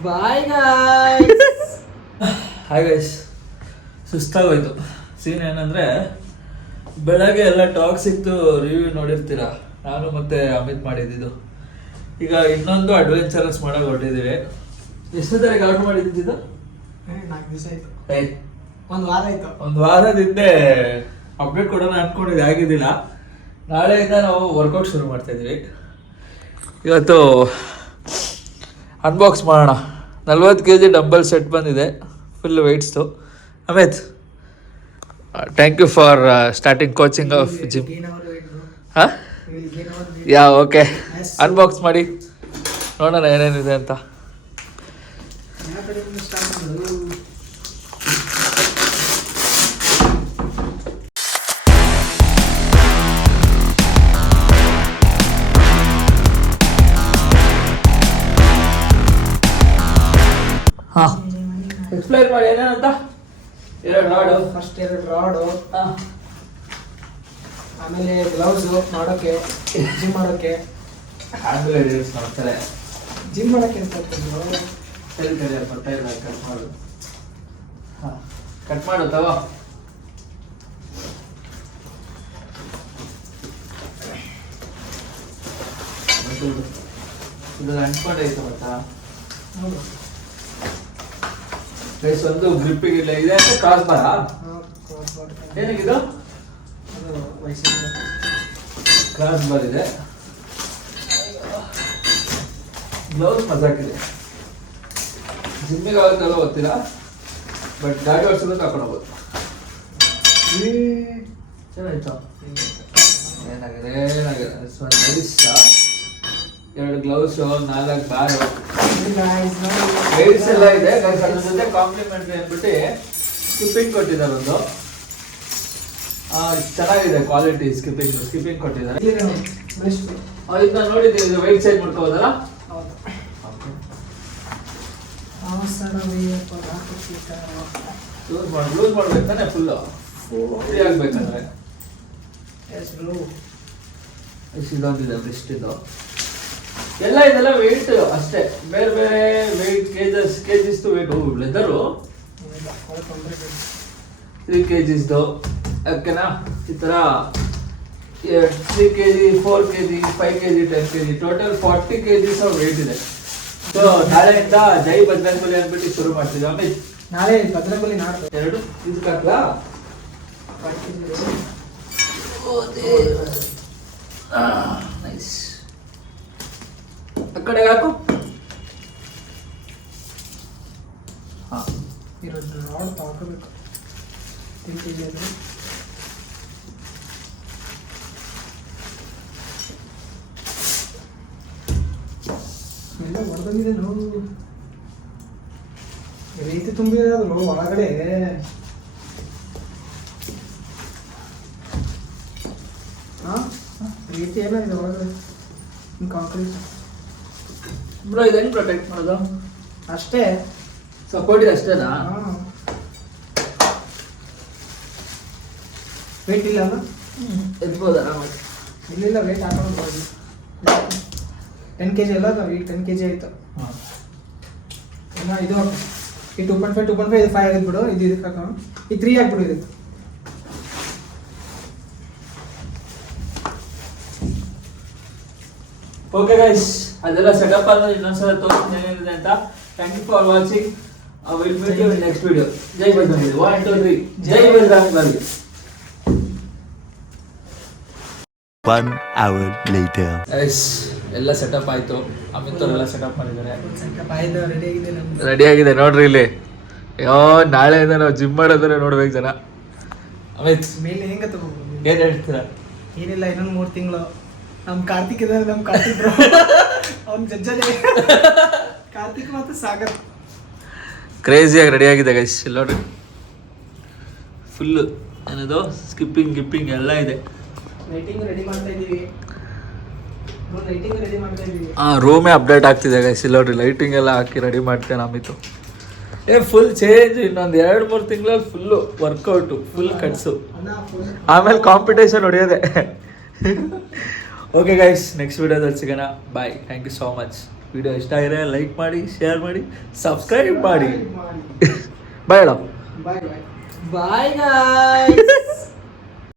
ಬಾಯ್ guys. Hi guys, ಸುಸ್ತಾಗೋಯ್ತು. Scene ಏನಂದರೆ, ಬೆಳಗ್ಗೆ ಎಲ್ಲ ಟಾಕ್ ಸಿಕ್ತು, ರಿವ್ಯೂ ನೋಡಿರ್ತೀರ, ನಾನು ಮತ್ತು ಅಮಿತ್ ಮಾಡಿದ್ದು. ಈಗ ಇನ್ನೊಂದು ಅಡ್ವೆಂಚರಸ್ ಮಾಡೋಕೆ ಹೊರಟಿದ್ದೀವಿ. ಎಷ್ಟು ತಾರೀಕು ಆರ್ಡರ್ ಮಾಡಿದ್ದು? 4 ದಿವಸ ಆಯಿತು. ಒಂದು ವಾರ ಆಯಿತು. ಒಂದು ವಾರದ ಹಿಂದೆ ಅಪ್ಡೇಟ್ ಕೊಡೋಣ ಅಂದ್ಕೊಂಡಿದ್ದು, ಆಗಿದ್ದಿಲ್ಲ. ನಾಳೆಯಿಂದ ನಾವು ವರ್ಕೌಟ್ ಶುರು ಮಾಡ್ತಾಯಿದ್ದೀವಿ. ಇವತ್ತು ಅನ್ಬಾಕ್ಸ್ ಮಾಡೋಣ. 40 kg ಡಂಬಲ್ ಸೆಟ್ ಬಂದಿದೆ, ಫುಲ್ ವೆಯ್ಟ್ಸ್ದು. Amit, thank you for starting coaching of gym. ಹಾಂ, ಯಾ, ಓಕೆ. ಅನ್ಬಾಕ್ಸ್ ಮಾಡಿ ನೋಡೋಣ ಏನೇನಿದೆ ಅಂತ. ಹಾಂ, ಎಕ್ಸ್ಪ್ಲೈನ್ ಮಾಡಿ ಏನೇನಂತ. 2 ರಾಡು, ಫಸ್ಟ್ 2 ರಾಡು, ಹಾಂ, ಆಮೇಲೆ ಗ್ಲೌಸು ಮಾಡೋಕ್ಕೆ, ಜಿಮ್ ಮಾಡೋಕ್ಕೆ. ಹ್ಯಾಂಡ್ ಯೂಸ್ ಮಾಡ್ತಾರೆ. ಜಿಮ್ ಮಾಡೋಕ್ಕೆ ಅಂತ ಹೇಳ್ತಿದ್ರು. ಸರಿ ಸರಿ, ಬರ್ತಾ ಇಲ್ಲ, ಕಟ್ ಮಾಡು. ಹಾಂ, ಕಟ್ ಮಾಡು ತಗೋ. ಇದು ಅಂಟ್ಕೊಂಡೈತೆ ಮತ್ತ. ಹೌದು. ಗೈಸ್, ಒಂದು ಗ್ರಿಪ್ಪಿಗೆ ಇಲ್ಲ ಇದೆ ಅಂತ ಕ್ರಾಸ್ ಬಾರ. ಏನಿದು? ಅದು ವಯಸ್ಸಿನ ಕ್ರಾಸ್ ಬಾರ್ ಇದೆ. ಗ್ಲೌಸ್ ಮಜಾಕಿದೆ. ಜಿಮ್ಮಿಗೆ ಆಗುತ್ತಲ್ಲ ಗೊತ್ತಿಲ್ಲ, ಬಟ್ ಗಾಡಿ ಓಡಿಸೋದಕ್ಕೆ ಹಾಕೊಂಡು ಹೋಗ್ಬೋದು. ಚೆನ್ನಾಯ್ತು. ಏನಾಗಿದೆ ಏನಾಗಿದೆ? ನೈಸ್. 2 ಗ್ಲೌಸು, 4 ಬಾರು, ಗೈಡ್ಸ್ ಎಲ್ಲ ಇದೆ. ಗೈಸ್, ಅದ್ರ ಜೊತೆ ಕಾಂಪ್ಲಿಮೆಂಟ್ರಿ ಅಂದ್ಬಿಟ್ಟು ಸ್ಕಿಪ್ಪಿಂಗ್ ಕೊಟ್ಟಿದ್ದಾರೆ ಒಂದು. ಚೆನ್ನಾಗಿದೆ ಕ್ವಾಲಿಟಿ. ಸ್ಕಿಪ್ಪಿಂಗ್ ಕೊಟ್ಟಿದ್ದಾರೆ. ಇದನ್ನ ನೋಡಿದ್ದೀವಿ, ವೆಯ್ಟ್ ಚೇಂಜ್ ಮಾಡ್ಕೋಬೋದಲ್ಲ? ಲೂಸ್ ಮಾಡ್ಬೇಕು ತಾನೆ, ಫುಲ್ಲು ಫ್ರೀ ಆಗ್ಬೇಕಂದ್ರೆ. ಇದೊಂದಿದೆ ಬ್ರಿಸ್ಟ್. ಇದು ಎಲ್ಲ ಇದೆಲ್ಲ ವೆಯ್ಟ್ ಅಷ್ಟೇ, ಬೇರೆ ಬೇರೆ ವೆಯ್ಟ್ ಕೆಜಿಸ್ದು ವೆಯ್ಟ್. ಲೆದರು 3 kgsದು, ಓಕೆನಾ? ಈ ಥರ 3 kg, 4 kg, 5 kg, 10 kg, total 40 kgs weight ಇದೆ. ಸೊ ನಾಳೆಯಿಂದ ಜೈ ಬಜರಂಗಬಲಿ ಅಂದ್ಬಿಟ್ಟು ಶುರು ಮಾಡ್ತಿದ್ವಿ. ಆಮೇಲೆ ನಾಳೆ ಬಜರಂಗಬಲಿ, ನಾಡ್ದು 2 ಇದಕ್ಕೆ ಹಾಕ್ಲಾ? ನೈಸ್. ಆ ಕಡೆ ಹಾಕು. ಹಾಂ, ಇರೋದು ರಾಡ್ ತಗೋಬೇಕು. 10 kg ಅದು. ಎಲ್ಲ ಹೊಡೆದಂಗಿದೆ ನೋಡು. ರೀತಿ ತುಂಬಿದೆ ಅದು ಒಳಗಡೆ. ಹಾಂ, ರೀತಿ ಏನಾಗಿದೆ ಒಳಗಡೆ? ಕಾಂಕ್ರೀಟ್ ಬ್ರೋ, ಇದು ಹೆಂಗೆ ಪ್ರೊಟೆಕ್ಟ್ ಮಾಡೋದು? ಅಷ್ಟೇ, ಸಪೋರ್ಟ್ ಇದೆ ಅಷ್ಟೇನಾ? ಹಾಂ. ವೇಟ್ ಇಲ್ಲ ಅಲ್ಲ? ಎತ್ಬೋದು ಆರಾಮಾಗಿ. ಇಲ್ಲ, ವೇಟ್ ಹಾಕೊಂಡು 10 kg ಅಲ್ಲ, ಈಗ 10 kg ಆಯಿತು. ಹಾಂ, ಇನ್ನು ಇದು ಈ 2.5 ಇದು 5 ಆಗಿದ್ಬಿಡು. ಇದು ಇದಕ್ಕೆ ಹಾಕೋಣ. ಈ 3 ಹಾಕ್ಬಿಡು ಇದಕ್ಕೆ. ಓಕೆ ಗೈಸ್, ಅದೆಲ್ಲ ಸೆಟಪ್ ಆದ್ಮೇಲೆ ಇನ್ನೊಂದ್ಸಲ ತೋರಿಸ್ತೀನಿ ಏನಿದೆ ಅಂತ. Thank you for watching. Will meet you in next video. ಜೈ ಬಜರಂಗಬಲಿ. 1 2 3 ಜೈ ಬಜರಂಗಬಲಿ. 1 hour later. ಗೈಸ್, ಎಲ್ಲ ಸೆಟಪ್ ಆಯ್ತು. ಅಮಿತ್ ಅವರೆಲ್ಲ ಸೆಟಪ್ ಮಾಡಿದ್ದಾರೆ. ರೆಡಿ ಆಗಿದೆ ನಮ್ದು. ರೆಡಿ ಆಗಿದೆ ನೋಡ್ರಿ ಇಲ್ಲಿ. ಅಯ್ಯೋ, ನಾಳೆಯಿಂದ ನಾವು ಜಿಮ್ ಮಾಡೋದ್ರೆ ನೋಡ್ಬೇಕು ಜನ. ಅಮಿತ್, ಮೇಲೆ ಹೆಂಗೆ ತಗೋಬೋದು? ಏನು ಹೇಳ್ತೀರಾ? ಏನಿಲ್ಲ, ಇನ್ನೊಂದು 3 ತಿಂಗಳು. ನಮ್ಮ ಕಾರ್ತಿಕ್ ಇದ್ದಾರೆ, ನಮ್ಮ ಕಾರ್ತಿಕ್ ಅವ್ನ ಜಜ್ಜನೆ. ಕಾರ್ತಿಕ್ ಮತ್ತು ಸಾಗರ್ ಕ್ರೇಜಿಯಾಗಿ ರೆಡಿ ಆಗಿದೆ ಗೈಸ್. ಇಲ್ಲಿ ನೋಡ್ರಿ, ಫುಲ್ಲು ಏನದು ಸ್ಕಿಪ್ಪಿಂಗ್ ಎಲ್ಲ ಇದೆ. ಲೈಟಿಂಗ್ ರೆಡಿ ಮಾಡ್ತಾ ಇದ್ದೀವಿ. ರೂಮೇ ಅಪ್ಡೇಟ್ ಆಗ್ತಿದೆ ಗೈಸ್. ಇಲ್ಲಿ ನೋಡ್ರಿ, ಲೈಟಿಂಗ್ ಎಲ್ಲ ಹಾಕಿ ರೆಡಿ ಮಾಡ್ತೇನೆ ಅಮಿತು. Full change. ಇನ್ನೊಂದು 2-3 ತಿಂಗಳಲ್ಲಿ ಫುಲ್ಲು ವರ್ಕೌಟು, ಫುಲ್ ಕಟ್ಸು, ಆಮೇಲೆ ಕಾಂಪಿಟೇಷನ್ ಹೊಡೆಯೋದೆ. ಓಕೆ ಗೈಸ್, ನೆಕ್ಸ್ಟ್ ವಿಡಿಯೋದಲ್ಲಿ ಸಿಗೋಣ. Bye. Thank you so much. Video ಇಷ್ಟ ಆಗಿದ್ರೆ ಲೈಕ್ ಮಾಡಿ, ಶೇರ್ ಮಾಡಿ, ಸಬ್ಸ್ಕ್ರೈಬ್ ಮಾಡಿ. ಬಾಯ್ ಹೇಳೋ. Bye bye. Bye guys.